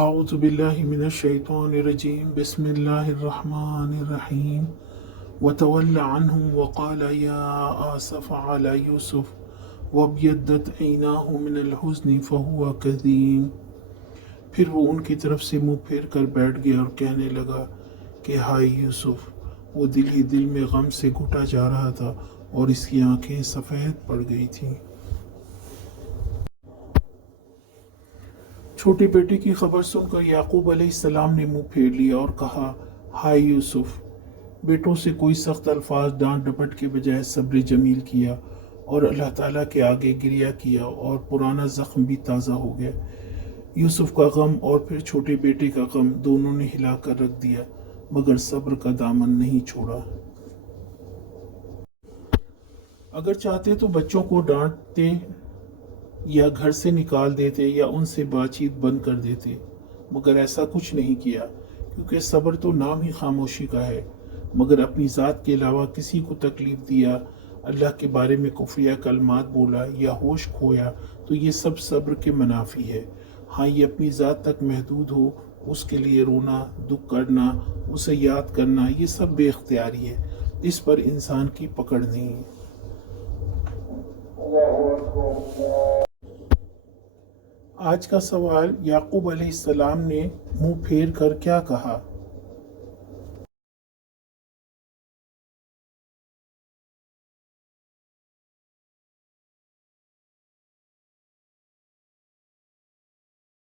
اعوذ باللہ من الشیطان الرجیم بسم اللہ الرحمن الرحیم وتول عنہم وقال یا آسف علی یوسف وابیضت عیناہ من الحزن فہو کظیم۔ پھر وہ ان کی طرف سے منہ پھیر کر بیٹھ گیا اور کہنے لگا کہ ہائے یوسف۔ وہ دل ہی دل میں غم سے گھٹا جا رہا تھا اور اس کی آنکھیں سفید پڑ گئی تھیں۔ چھوٹی بیٹی کی خبر سن کر یعقوب علیہ السلام نے منہ پھیر لیا اور کہا ہائے یوسف۔ بیٹوں سے کوئی سخت الفاظ ڈانٹ ڈپٹ کے بجائے صبر جمیل کیا اور اللہ تعالیٰ کے آگے گریہ کیا اور پرانا زخم بھی تازہ ہو گیا۔ یوسف کا غم اور پھر چھوٹے بیٹے کا غم دونوں نے ہلا کر رکھ دیا مگر صبر کا دامن نہیں چھوڑا۔ اگر چاہتے تو بچوں کو ڈانٹتے یا گھر سے نکال دیتے یا ان سے بات چیت بند کر دیتے، مگر ایسا کچھ نہیں کیا، کیونکہ صبر تو نام ہی خاموشی کا ہے۔ مگر اپنی ذات کے علاوہ کسی کو تکلیف دیا، اللہ کے بارے میں کفریہ کلمات بولا یا ہوش کھویا تو یہ سب صبر کے منافی ہے۔ ہاں، یہ اپنی ذات تک محدود ہو، اس کے لیے رونا، دکھ کرنا، اسے یاد کرنا، یہ سب بے اختیاری ہے، اس پر انسان کی پکڑ نہیں ہے۔ آج کا سوال، یعقوب علیہ السلام نے منہ پھیر کر کیا کہا؟